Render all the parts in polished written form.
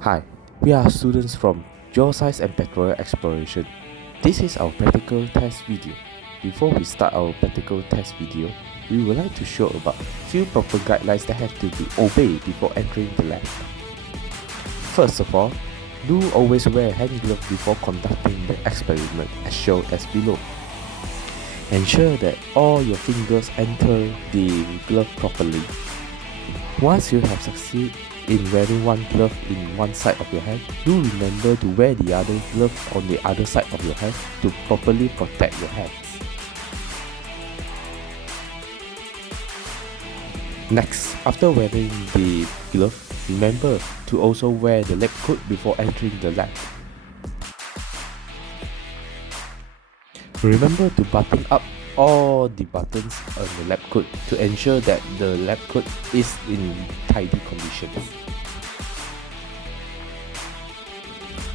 Hi, we are students from Geosciences and Petroleum Exploration. This is our practical test video. Before we start our practical test video, we would like to show about few proper guidelines that have to be obeyed before entering the lab. First of all, do always wear a hand glove before conducting the experiment as shown as below. Ensure that all your fingers enter the glove properly. Once you have succeeded in wearing one glove in one side of your hand, do remember to wear the other glove on the other side of your hand to properly protect your hands. Next, after wearing the glove, remember to also wear the lab coat before entering the lab. Remember to button up all the buttons on the lab coat to ensure that the lab coat is in tidy condition.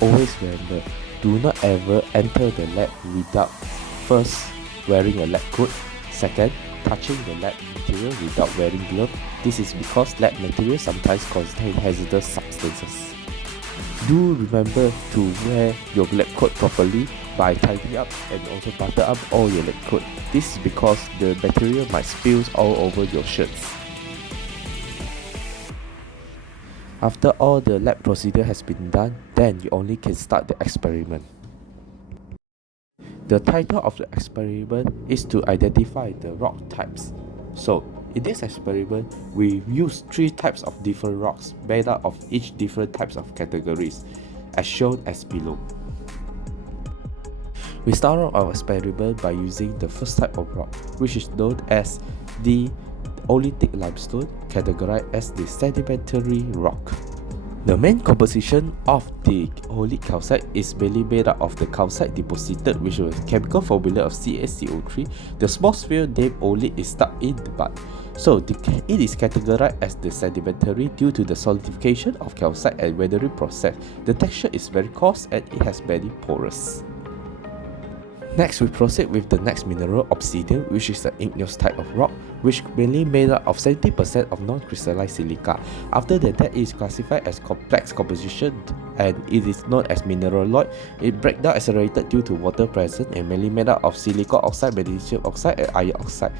Always remember, do not ever enter the lab without first wearing a lab coat, second, touching the lab material without wearing gloves. This is because lab material sometimes contain hazardous substances. Do remember to wear your lab coat properly by tidying up and also button up all your lab coat. This is because the material might spill all over your shirts. After all the lab procedure has been done, then you only can start the experiment. The title of the experiment is to identify the rock types. So, in this experiment, we use 3 types of different rocks made up of each different types of categories, as shown as below. We start off our experiment by using the first type of rock, which is known as the Oolitic limestone, categorized as the sedimentary rock. The main composition of the oolic calcite is mainly made up of the calcite deposited, which is a chemical formula of CaCO3. The small sphere named oolic is stuck in the mud. So it is categorized as the sedimentary due to the solidification of calcite and weathering process. The texture is very coarse and it has many pores. Next, we proceed with the next mineral, obsidian, which is an igneous type of rock, which mainly made up of 70% of non-crystalline silica. After that is classified as complex composition and it is known as mineraloid. It breaks down accelerated due to water present and mainly made up of silica oxide, magnesium oxide, and iron oxide.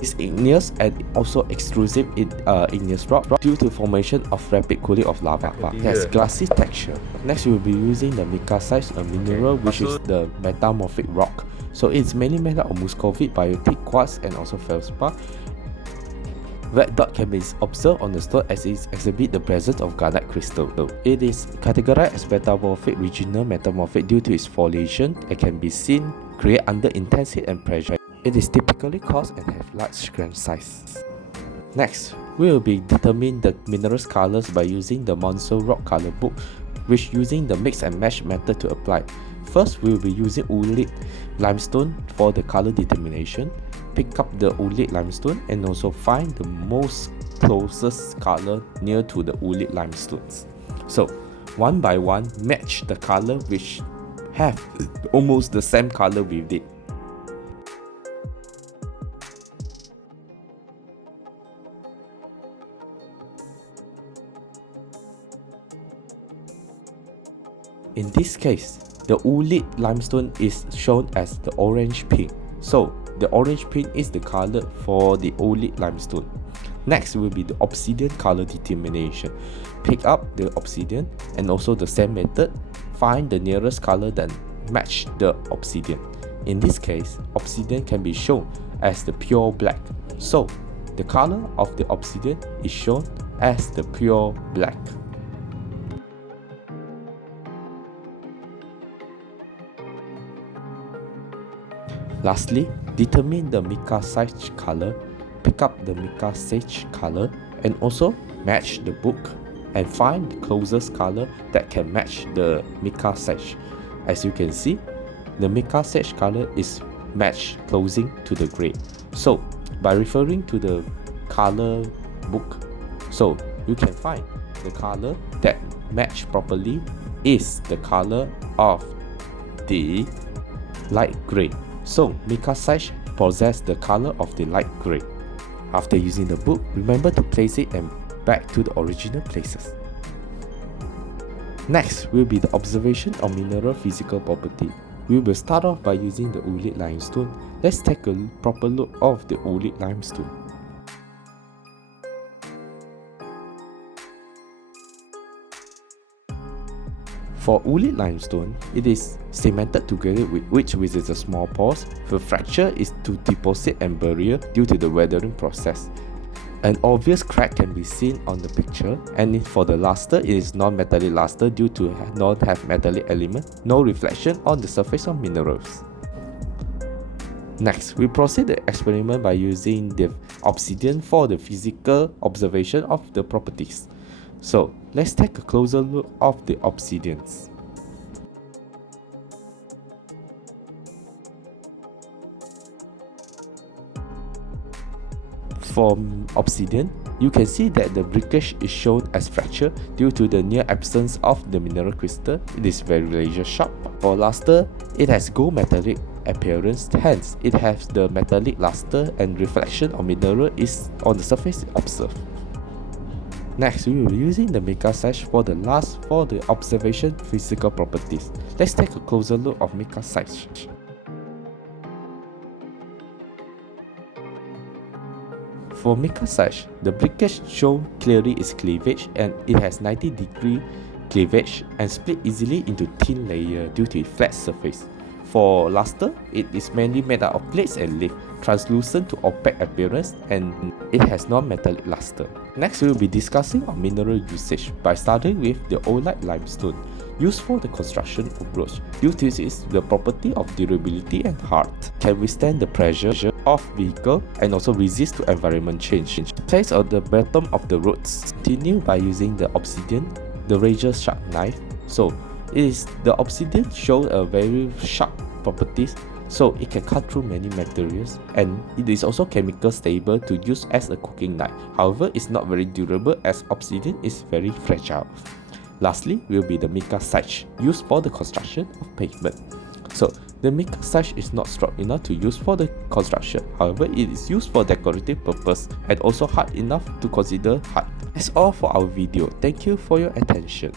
It's igneous and also extrusive in igneous rock due to formation of rapid cooling of lava. It has glassy texture. Next, we will be using the micacite, a mineral which is the metamorphic rock. So it's mainly made up of muscovite, biotic, quartz, and also feldspar. Red dot can be observed on the stone as it exhibits the presence of garnet crystal. It is categorized as metamorphic, regional metamorphic due to its foliation and can be seen create under intense heat and pressure. It is typically coarse and have large grain size. Next, we will be determining the mineral's colors by using the Monso Rock Color Book, which using the mix and match method to apply. First, we will be using oolic limestone for the color determination. Pick up the oolic limestone and also find the most closest color near to the oolic limestones. So, one by one, match the color which have almost the same color with it. In this case, the oolic limestone is shown as the orange pink. So, the orange pink is the color for the oolic limestone. Next will be the obsidian color determination. Pick up the obsidian and also the same method, find the nearest color that match the obsidian. In this case, obsidian can be shown as the pure black. So, the color of the obsidian is shown as the pure black. Lastly, determine the micacite color. Pick up the micacite color and also match the book and find the closest color that can match the micacite. As you can see, the micacite color is matched closing to the gray. So, by referring to the color book, so you can find the color that match properly is the color of the light gray. So, micacite possess the color of the light gray. After using the book, remember to place it and back to the original places. Next will be the observation of mineral physical property. We will start off by using the oolite limestone. Let's take a proper look of the oolite limestone. For oolite limestone, it is cemented together which is a small pores. The fracture is to deposit and barrier due to the weathering process. An obvious crack can be seen on the picture, and for the luster, it is non-metallic luster due to not have metallic element, no reflection on the surface of minerals. Next, we proceed the experiment by using the obsidian for the physical observation of the properties. So, let's take a closer look of the obsidians. For obsidian, you can see that the breakage is shown as fracture due to the near absence of the mineral crystal. It is very laser sharp. For luster, it has gold metallic appearance, hence it has the metallic luster and reflection of mineral is on the surface observed. Next, we will be using the mica size for the observation physical properties. Let's take a closer look of mica size. For mica size, the breakage shown clearly is cleavage, and it has 90-degree cleavage and split easily into thin layer due to its flat surface. For luster, it is mainly made out of plates and leaf, translucent to opaque appearance, and it has non-metallic luster. Next, we will be discussing on mineral usage by starting with the oolite limestone, used for the construction of roads due to the property of durability and hard, can withstand the pressure of vehicle and also resist to environment change. Place on the bottom of the roads. Continue by using the obsidian, the razor sharp knife. So the obsidian shows a very sharp properties, so it can cut through many materials, and it is also chemical stable to use as a cooking knife. However, it's not very durable as obsidian is very fragile. Lastly will be the mica size, used for the construction of pavement. So the mica size is not strong enough to use for the construction. However, it is used for decorative purpose and also hard enough to consider hard. That's all for our video. Thank you for your attention.